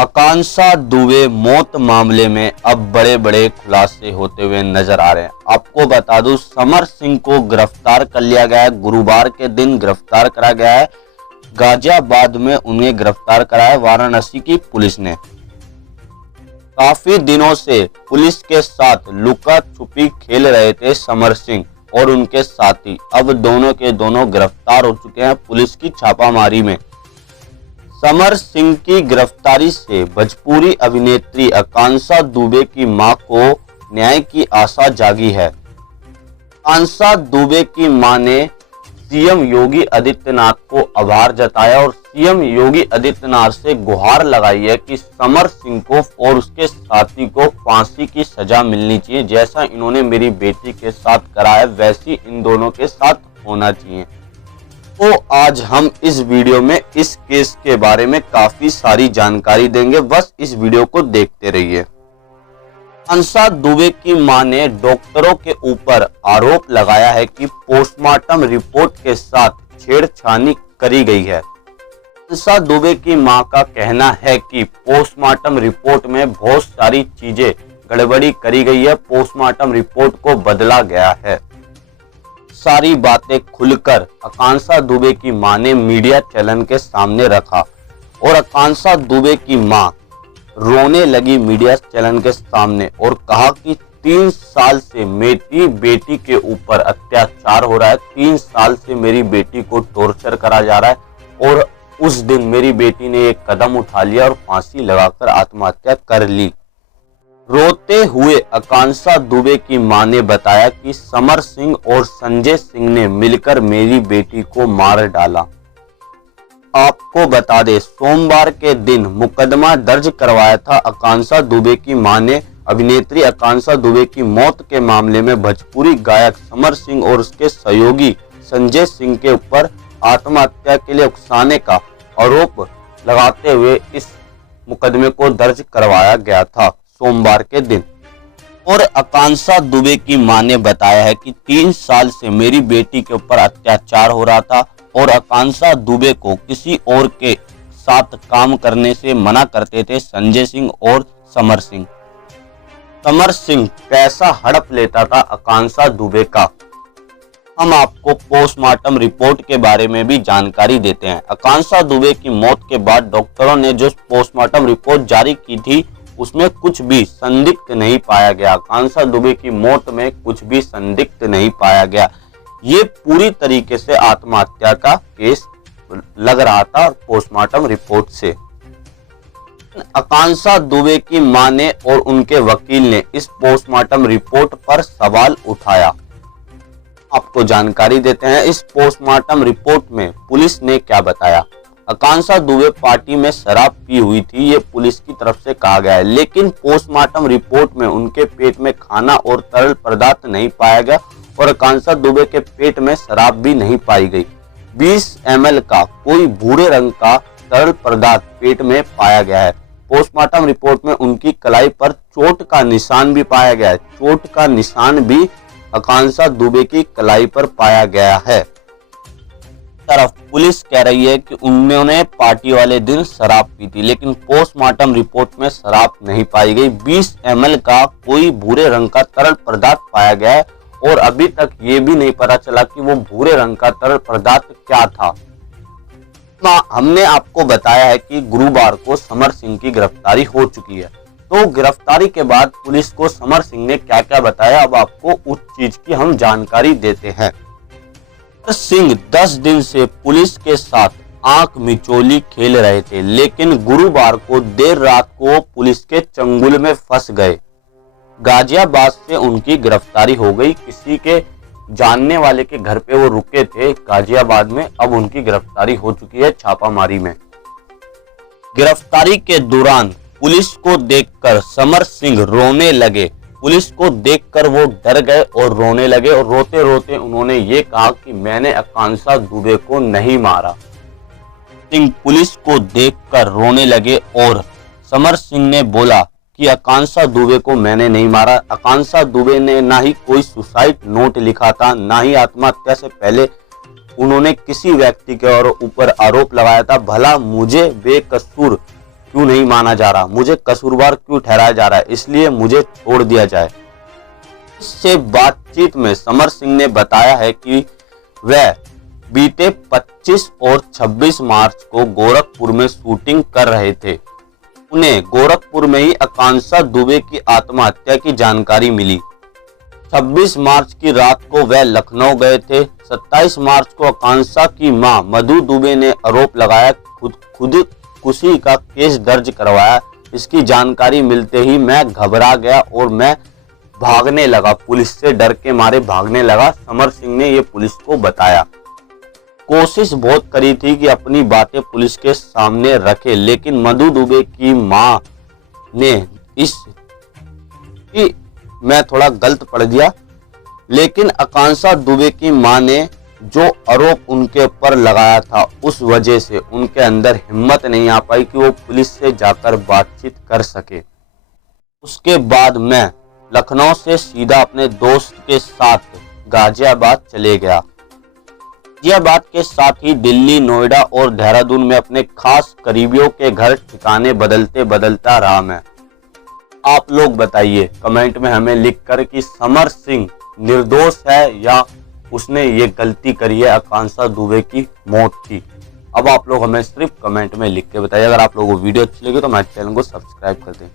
आकांक्षा दुबे मौत मामले में अब बड़े बड़े खुलासे होते हुए नजर आ रहे हैं। आपको बता दूं, समर सिंह को गिरफ्तार कर लिया गया है। गुरुवार के दिन गिरफ्तार करा गया है। गाजियाबाद में उन्हें गिरफ्तार करा है वाराणसी की पुलिस ने। काफी दिनों से पुलिस के साथ लुका छुपी खेल रहे थे समर सिंह और उनके साथी। अब दोनों के दोनों गिरफ्तार हो चुके हैं पुलिस की छापामारी में। समर सिंह की गिरफ्तारी से भोजपुरी अभिनेत्री आकांक्षा दुबे की मां को न्याय की आशा जागी है। आकांक्षा दुबे की मां ने सीएम योगी आदित्यनाथ को आभार जताया और सीएम योगी आदित्यनाथ से गुहार लगाई है कि समर सिंह को और उसके साथी को फांसी की सजा मिलनी चाहिए। जैसा इन्होंने मेरी बेटी के साथ करा है वैसी इन दोनों के साथ होना चाहिए। तो आज हम इस वीडियो में इस केस के बारे में काफी सारी जानकारी देंगे, बस इस वीडियो को देखते रहिए। आकांक्षा दुबे की मां ने डॉक्टरों के ऊपर आरोप लगाया है कि पोस्टमार्टम रिपोर्ट के साथ छेड़छानी करी गई है। आकांक्षा दुबे की मां का कहना है कि पोस्टमार्टम रिपोर्ट में बहुत सारी चीजें गड़बड़ी करी गई है। पोस्टमार्टम रिपोर्ट को बदला गया है। सारी बातें खुलकर आकांक्षा दुबे की मां ने मीडिया चैनल के सामने रखा और आकांक्षा दुबे की मां रोने लगी मीडिया चैनल के सामने और कहा कि 3 साल से मेरी बेटी के ऊपर अत्याचार हो रहा है। 3 साल से मेरी बेटी को टॉर्चर करा जा रहा है और उस दिन मेरी बेटी ने एक कदम उठा लिया और फांसी लगाकर आत्महत्या कर ली। रोते हुए आकांक्षा दुबे की मां ने बताया कि समर सिंह और संजय सिंह ने मिलकर मेरी बेटी को मार डाला। आपको बता दें, सोमवार के दिन मुकदमा दर्ज करवाया था आकांक्षा दुबे की मां ने अभिनेत्री आकांक्षा दुबे की मौत के मामले में भोजपुरी गायक समर सिंह और उसके सहयोगी संजय सिंह के ऊपर आत्महत्या के लिए उकसाने का आरोप लगाते हुए इस मुकदमे को दर्ज करवाया गया था सोमवार के दिन। और आकांक्षा दुबे की मां ने बताया है कि 3 साल से मेरी बेटी के ऊपर अत्याचार हो रहा था और आकांक्षा दुबे को किसी और के साथ काम करने से मना करते थे संजय सिंह और समर सिंह। समर सिंह पैसा हड़प लेता था आकांक्षा दुबे का। हम आपको पोस्टमार्टम रिपोर्ट के बारे में भी जानकारी देते हैं। आकांक्षा दुबे की मौत के बाद डॉक्टरों ने जो पोस्टमार्टम रिपोर्ट जारी की थी उसमें कुछ भी संदिग्ध नहीं पाया गया। आकांक्षा दुबे की मौत में कुछ भी संदिग्ध नहीं पाया गया। ये पूरी तरीके से आत्महत्या का केस लग रहा था पोस्टमार्टम रिपोर्ट से। आकांक्षा दुबे की मां ने और उनके वकील ने इस पोस्टमार्टम रिपोर्ट पर सवाल उठाया। आपको जानकारी देते हैं इस पोस्टमार्टम रिपोर्ट में पुलिस ने क्या बताया। आकांक्षा दुबे पार्टी में शराब पी हुई थी, ये पुलिस की तरफ से कहा गया है, लेकिन पोस्टमार्टम रिपोर्ट में उनके पेट में खाना और तरल पदार्थ नहीं पाया गया और आकांक्षा दुबे के पेट में शराब भी नहीं पाई गई। 20 ml का कोई भूरे रंग का तरल पदार्थ पेट में पाया गया है। पोस्टमार्टम रिपोर्ट में उनकी कलाई पर चोट का निशान भी पाया गया है। चोट का निशान भी आकांक्षा दुबे की कलाई पर पाया गया है। तरफ पुलिस कह रही है कि उन्होंने पार्टी वाले दिन शराब पी थी, लेकिन पोस्टमार्टम रिपोर्ट में शराब नहीं पाई गई। 20 ml का कोई भूरे रंग का तरल पदार्थ पाया गया है और अभी तक ये भी नहीं पता चला कि वो भूरे रंग का तरल पदार्थ क्या था। हमने आपको बताया है कि गुरुवार को समर सिंह की गिरफ्तारी हो चुकी है। तो गिरफ्तारी के बाद पुलिस को समर सिंह ने क्या क्या बताया, अब आपको उस चीज की हम जानकारी देते हैं। सिंह 10 दिन से पुलिस के साथ आंख मिचोली खेल रहे थे, लेकिन गुरुवार को देर रात को पुलिस के चंगुल में फंस गए। गाजियाबाद से उनकी गिरफ्तारी हो गई। किसी के जानने वाले के घर पे वो रुके थे गाजियाबाद में, अब उनकी गिरफ्तारी हो चुकी है छापामारी में। गिरफ्तारी के दौरान पुलिस को देखकर समर सिंह रोने लगे। पुलिस को देखकर वो डर गए और रोने लगे और रोते रोते उन्होंने ये कहा कि मैंने आकांक्षा दुबे को नहीं मारा। सिंह पुलिस को देखकर रोने लगे और समर सिंह ने बोला कि आकांक्षा दुबे को मैंने नहीं मारा। आकांक्षा दुबे ने ना ही कोई सुसाइड नोट लिखा था, ना ही आत्महत्या से पहले उन्होंने किसी व्यक्ति के ऊपर आरोप लगाया था। भला मुझे बेकसूर क्यों नहीं माना जा रहा, मुझे कसूरवार क्यों ठहराया जा रहा है, इसलिए मुझे छोड़ दिया जाए। इससे बातचीत में समर सिंह ने बताया है कि वह बीते 25 और 26 मार्च को गोरखपुर में शूटिंग कर रहे थे। उन्हें गोरखपुर में ही आकांक्षा दुबे की आत्महत्या की जानकारी मिली। 26 मार्च की रात को वह लखनऊ गए थे। 27 मार्च को आकांक्षा की मां मधु दुबे ने आरोप लगाया खुदकुशी का केस दर्ज करवाया। इसकी जानकारी मिलते ही मैं घबरा गया और मैं भागने लगा, पुलिस से डर के मारे भागने लगा। समर सिंह ने ये पुलिस को बताया। कोशिश बहुत करी थी कि अपनी बातें पुलिस के सामने रखे, लेकिन मधु दुबे की मां ने मैं थोड़ा गलत पढ़ दिया, लेकिन आकांक्षा दुबे की मां ने जो आरोप उनके ऊपर लगाया था उस वजह से उनके अंदर हिम्मत नहीं आ पाई कि वो पुलिस से जाकर बातचीत कर सके। उसके बाद मैं लखनऊ से सीधा अपने दोस्त के साथ गाजियाबाद चले गया। गाजियाबाद के साथ ही दिल्ली, नोएडा और देहरादून में अपने खास करीबियों के घर ठिकाने बदलता रहा मैं। आप लोग बताइए कमेंट में हमें लिखकर कि समर सिंह निर्दोष है या उसने ये गलती करी है आकांक्षा दुबे की मौत की। अब आप लोग हमें सिर्फ कमेंट में लिख के बताइए। अगर आप लोगों को वीडियो अच्छी लगी तो हमारे चैनल को सब्सक्राइब कर दें।